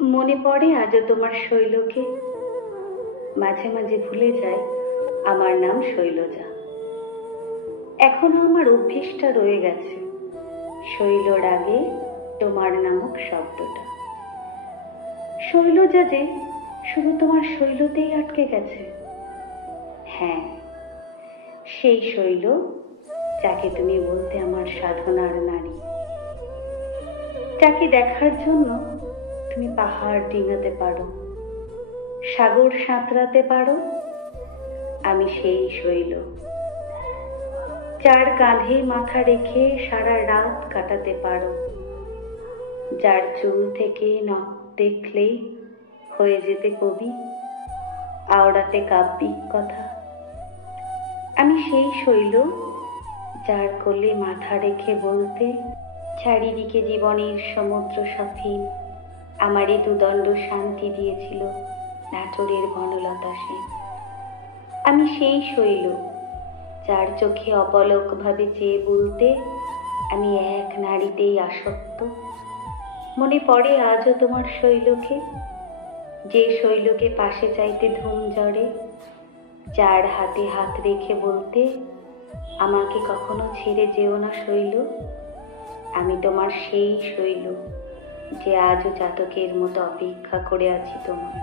মনে পড়ে আজও তোমার শৈলকে, মাঝে মাঝে ভুলে যায় আমার নাম শৈলজা। এখনো আমার অভ্যেসটা রয়ে গেছে, শৈলর আগে তোমার নামক শব্দটা। শৈলজা যে শুধু তোমার শৈলতেই আটকে গেছে। হ্যাঁ, সেই শৈল যাকে তুমি বলতে আমার সাধনার নারী, যাকে দেখার জন্য তুমি পাহাড় ডিঙাতে পারো, সাগর সাঁতরাতে পারো। আমি সেই শৈল, যার কাঁধে মাথা রেখে সারা রাত কাটাতে পারো, যার চুল থেকে নখ দেখলেই হয়ে যেতে কবি, আওড়াতে কাব্যিক কথা। আমি সেই শৈল, যার কোলে মাথা রেখে বলতে চারিদিকে জীবনের সমুদ্র সফিন আমারই দুদণ্ড শান্তি দিয়েছিল নাটোরের বনলতা সেন। আমি সেই শৈল, যার চোখে অপলক ভাবে চেয়ে বলতে আমি এক নারীতেই আসক্ত। মনে পড়ে আজও তোমার শৈলকে, যে শৈলকে পাশে চাইতে ধুম ঝরে, যার হাতে হাত রেখে বলতে আমাকে কখনো ছেড়ে যেও না শৈল। আমি তোমার সেই শৈল, যে আজও চাতকের মতো অপেক্ষা করে আছি তোমার।